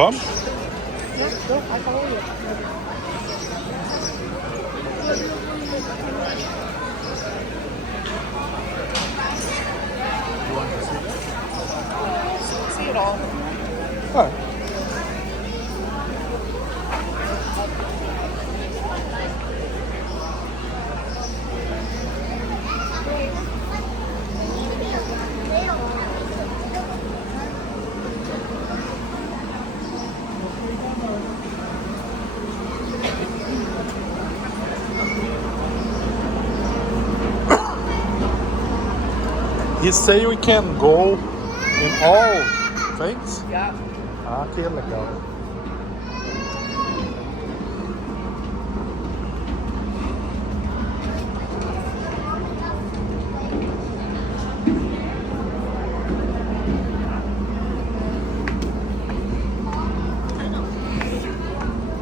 Vamos? I follow you. See it all. All right. He say we can go in all things? Yeah. Ah, que legal.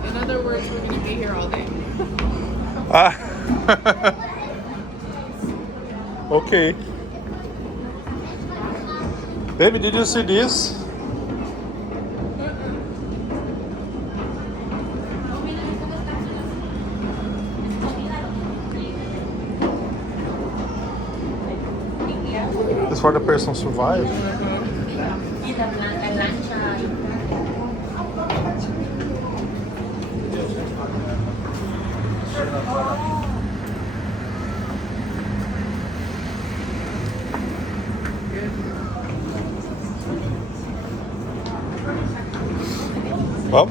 In other words, we're going to be here all day. Ah. Okay. Baby, did you see this? It's for the person to survive. Well,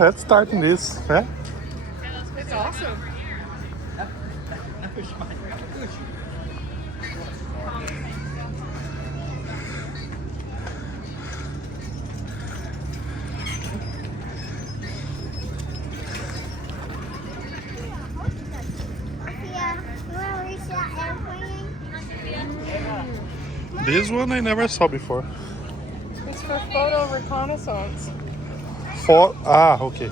let's start in this. Yeah? It's awesome. This one I never saw before. It's for photo reconnaissance. Okay.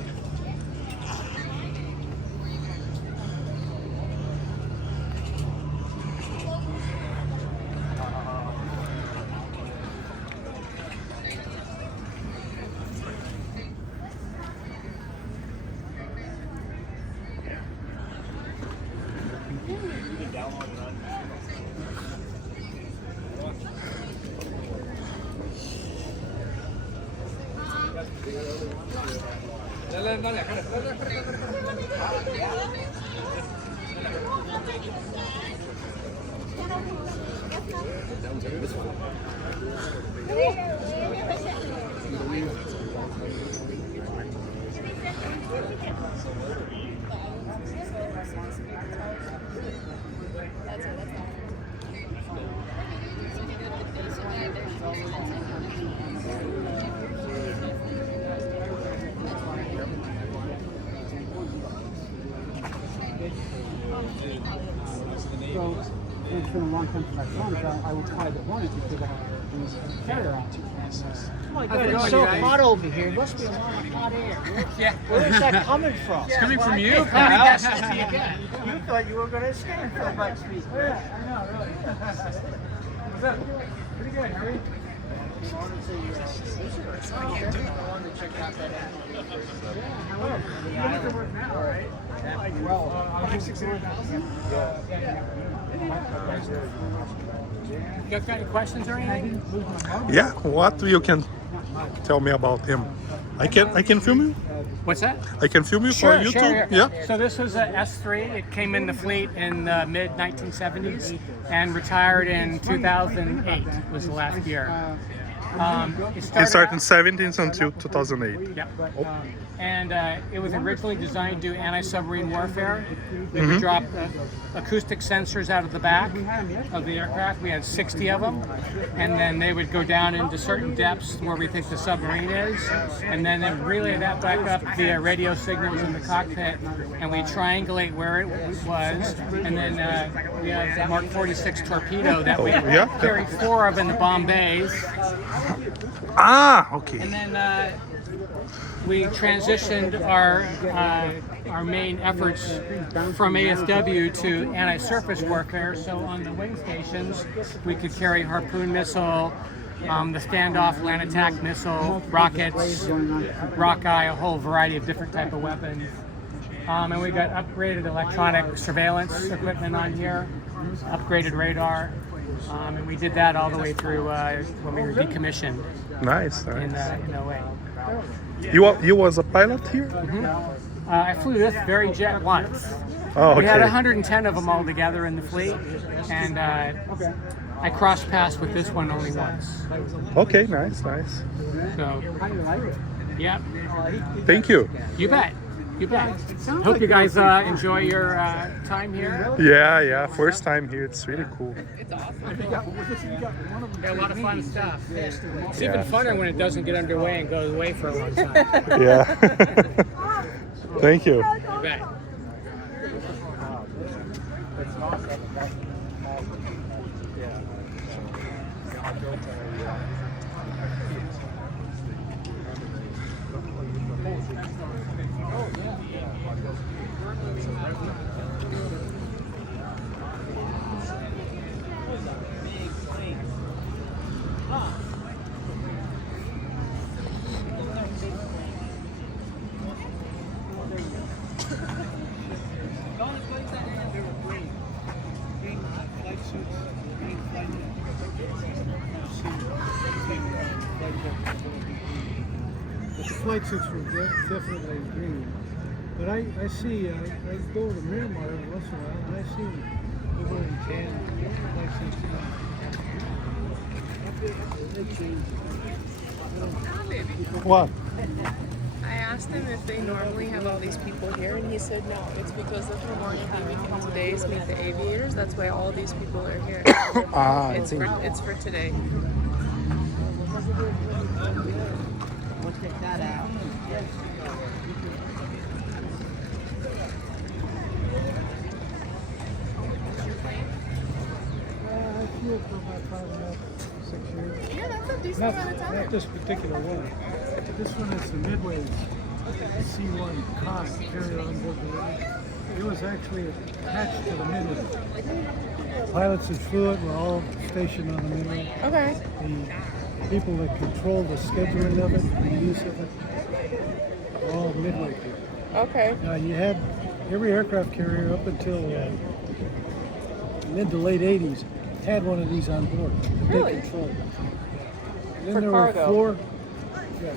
So it's been a long time since I've flown, but I would fly the Hornet because I was a carrier on two. Oh my God, it's so hot over here. It must be a lot of hot air. Yeah. Where is that coming from? It's coming from you. You thought you were going to escape from my speed. Yeah, I know, really. What's up? Pretty good, Harry. I can't do it. I wanted to check out that app. You have to work now, right? Well, 600,000. You guys got any questions or anything? Yeah, what you can Tell me about him. I can film you. What's that? I can film you for YouTube. Yeah. So this was a S3. It came in the fleet in the mid 1970s and retired in 2008 was the last year. It started in 17 until 2008. Yep. And it was originally designed to do anti-submarine warfare. We would drop acoustic sensors out of the back of the aircraft. We had 60 of them. And then they would go down into certain depths where we think the submarine is. And then they'd relay that back up via radio signals in the cockpit. And we triangulate where it was. And then we have the Mark 46 torpedo that we carried 4 of in the bomb bays. Ah, okay. And then we transitioned our main efforts from ASW to anti-surface warfare. So on the wing stations, we could carry Harpoon missile, the standoff land attack missile, rockets, Rockeye, a whole variety of different type of weapons. And we got upgraded electronic surveillance equipment on here, upgraded radar. And we did that all the way through when we were decommissioned. Nice. In 08. You was a pilot here? I flew this very jet once. Oh, okay. We had 110 of them all together in the fleet, and I crossed paths with this one only once. Okay, nice. So, yeah. Thank you. You bet. You bet. Hope you guys enjoy your time here. Yeah. First time here. It's really cool. It's awesome. Yeah, a lot of fun stuff. It's even funner when it doesn't get underway and goes away for a long time. Yeah. Thank you. You bet. The flight suits were definitely green. But I see, I go to Miramar every once in a while, and I see they're wearing tan flight suits. What? I asked him if they normally have all these people here, and he said no. It's because of Memorial Day weekend today is Meet the Aviators. That's why all these people are here. It's for today. We'll check that out. I flew it for about 5.5, 6 years. Yeah, that's a decent amount of time. Not this particular one. This one is the Midway C1 Con carrier on board the line. It was actually attached to the Midway. Pilots that flew it were all stationed on the Midway. Okay. The people that control the scheduling of it and the use of it were all Midway people. Okay. Now you had every aircraft carrier up until mid to late 80s had one of these on board. Really? They controlled. And then For there cargo? were 4. Yeah,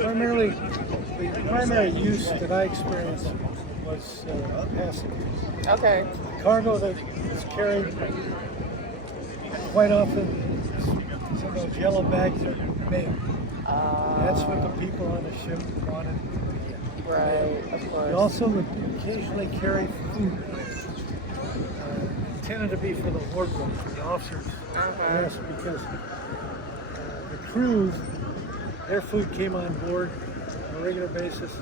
primarily, the primary use that I experienced was passengers. Okay. Cargo that is carried quite often, some of those yellow bags are mail. That's what the people on the ship wanted. Right, of We course. also would occasionally carry food. Tended to be for the wardroom, for the officers. Yes, because the crews, their food came on board on a regular basis.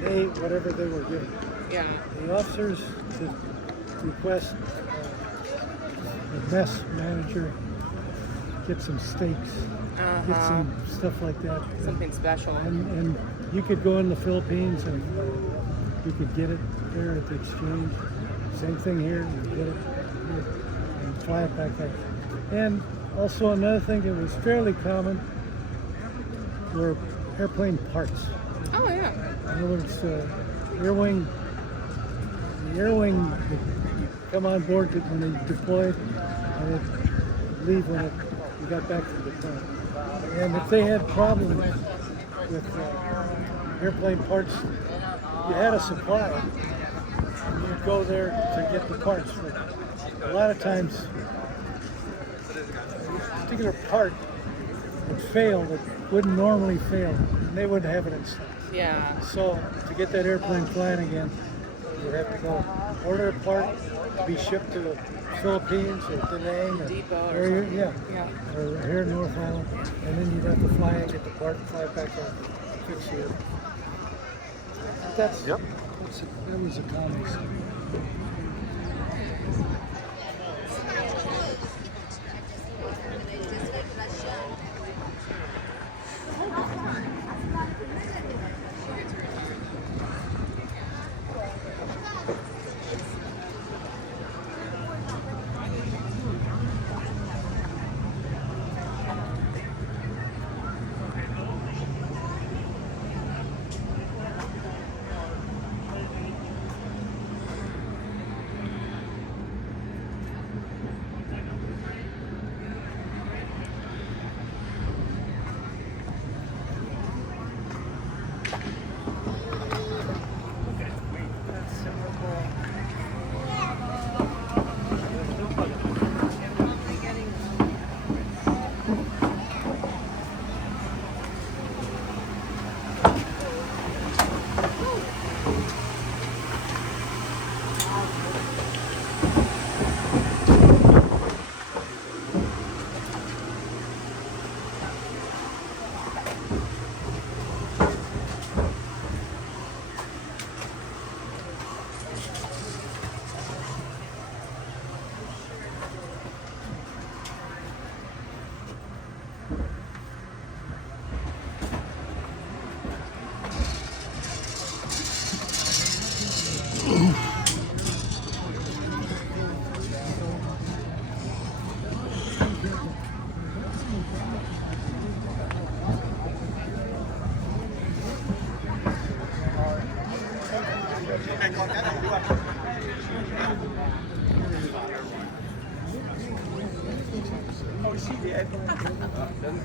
They ate whatever they were given. Yeah. The officers could request the mess manager get some steaks, get some stuff like that. Something special. And you could go in the Philippines and you could get it there at the exchange. Same thing here, you get it here and fly it back there. And also another thing that was fairly common were airplane parts. Oh, yeah. In other words, the air wing would come on board when they deployed, and it'd leave when you got back to the plane. And if they had problems with airplane parts, you had a supply. And you'd go there to get the parts. But a lot of times, a particular part would fail that wouldn't normally fail, and they wouldn't have it in stock. Yeah. So to get that airplane flying again, you have to go order a part to be shipped to the Philippines or Penang or Depot or area, something. yeah, or here in North Island, and then you'd have to fly and get the part and fly it back up, fix it. But that was a common thing.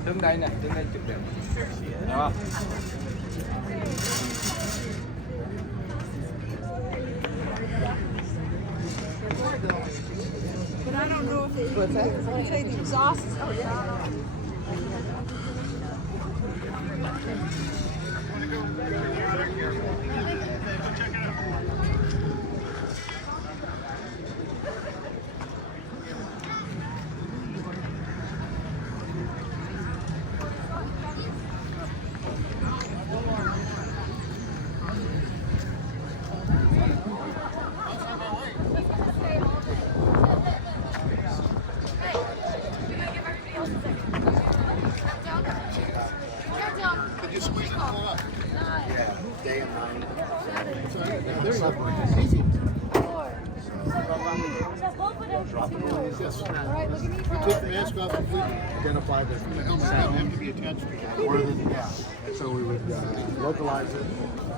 Đứng đây nè, đứng đây chụp đẹp. Đó. But I don't know if it, what's that? I say the exhaust is, oh yeah. Could you squeeze it all up? Yeah, day and night. You take the mask off and identify the helmet have to be attached to it. Or yeah. So we would localize it.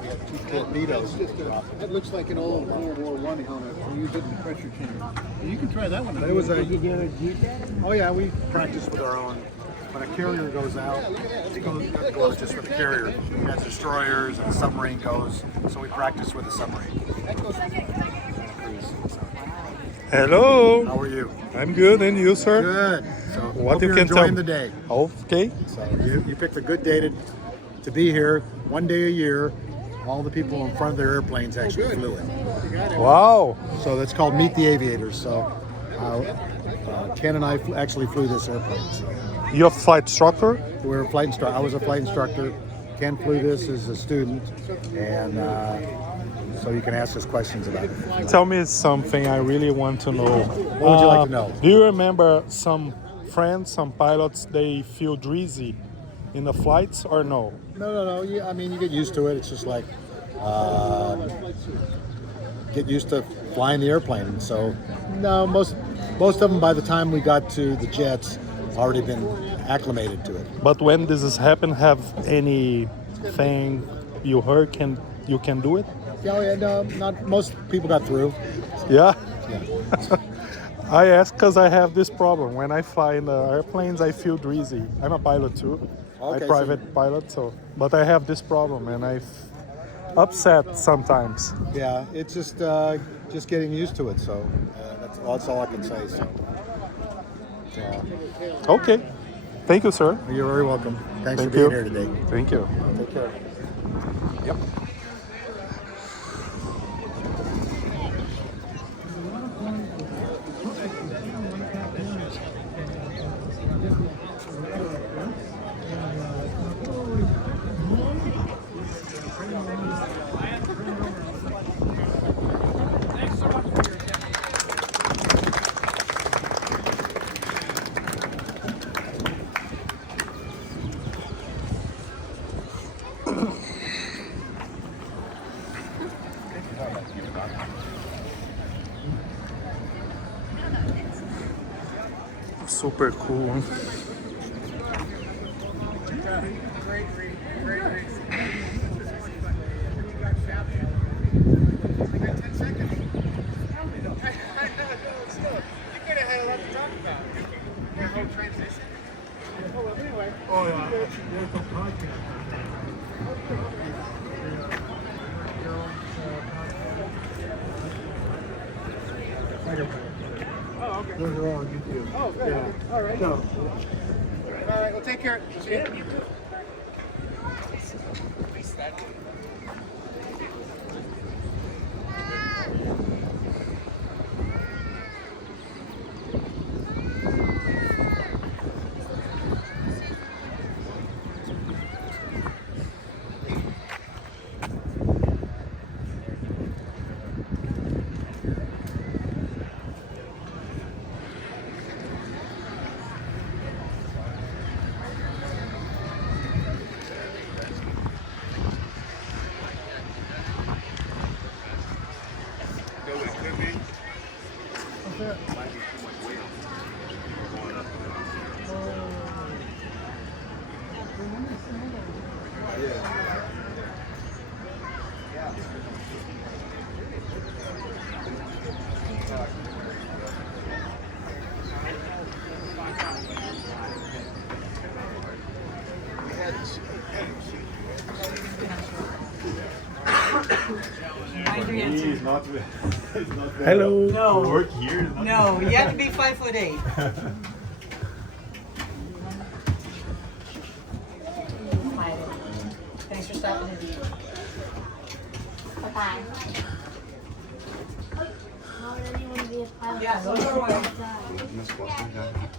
We had two torpedoes. That looks like an old World War I helmet. We use it in the pressure chamber. You can try that one. But it was a. Oh yeah, we practice with our own. When a carrier goes out, it goes just with the carrier. As destroyers and a submarine goes, so we practice with a submarine. Hello. How are you? I'm good, and you, sir? Good. So What hope you you're can tell enjoying me? the day. Okay. So you picked a good day to be here. One day a year. All the people in front of their airplanes actually flew it. Wow. So that's called Meet the Aviators. So Ken and I actually flew this airplane. So You're a flight instructor? we're a flight instructor. I was a flight instructor. Ken flew this as a student, and so you can ask us questions about it. Tell me something I really want to know. What would you like to know? Do you remember some friends, some pilots, they feel dizzy in the flights or no? No. I mean, you get used to it. It's just like get used to flying the airplane. So no, most of them by the time we got to the jets, already been acclimated to it. But when this has happened, have anything you heard you can do it? Yeah, no, not most people got through. Yeah. Yeah. I ask because I have this problem. When I fly in the airplanes, I feel dizzy. I'm a pilot too. Okay, I so private pilot, so but I have this problem and I upset sometimes. yeah, it's just getting used to it. So that's all I can say. So Yeah. Okay. Thank you, sir. you're very welcome. Thanks Thank for being you. here today. Thank you. Take care. Yep. Super cool. Those are all YouTube. Oh, good. Yeah. All right. So, All right. Well, take care. See you. He's not, Hello. No. Work here. is not- No, you have to be 5'8". Thanks for stopping in. Bye-bye. How would anyone be a pilot? Yeah, those are well.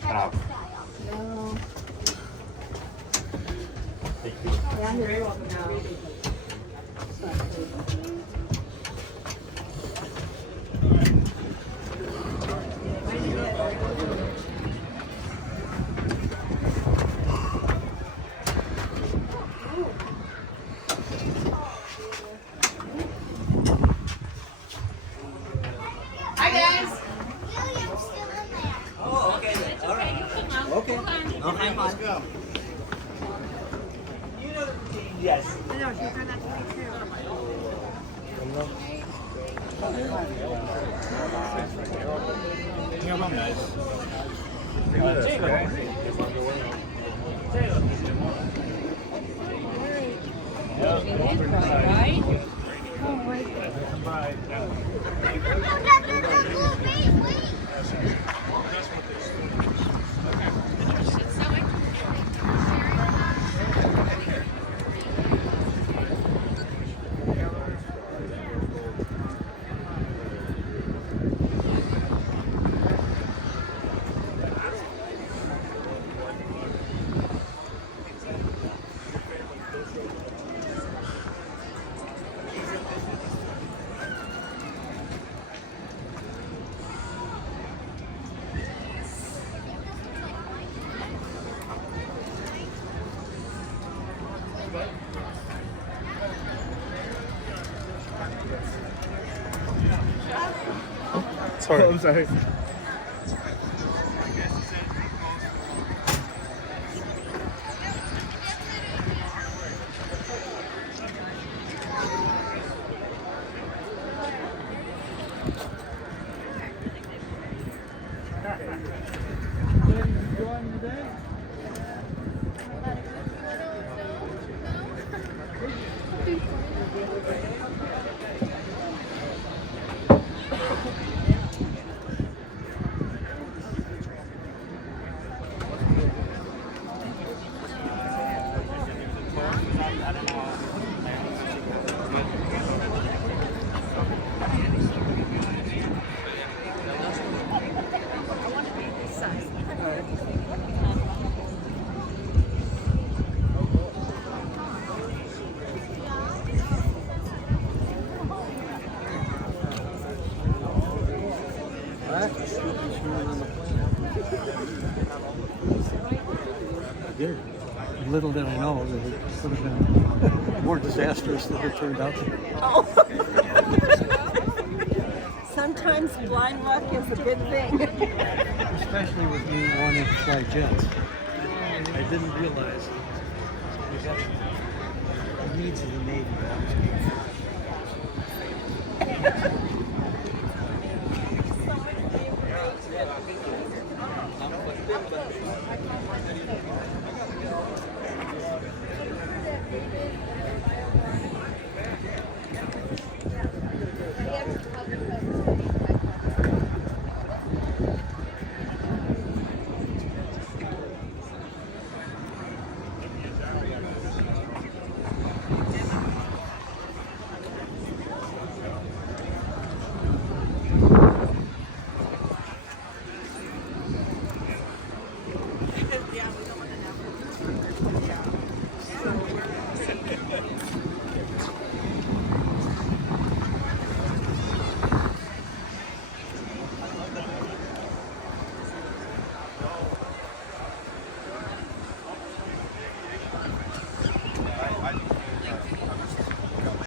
Bravo. No. You're very welcome now. Hi guys. Oh, okay then. All right. Okay. Okay, let's go. You know the routine. Yes. I know, she said that to me too. Sorry. I'm sorry. Little did I know that it would have been more disastrous than it turned out to be. Oh. Sometimes blind luck is a good thing. Especially with me wanting to fly jets. I didn't realize we got the needs of the Navy.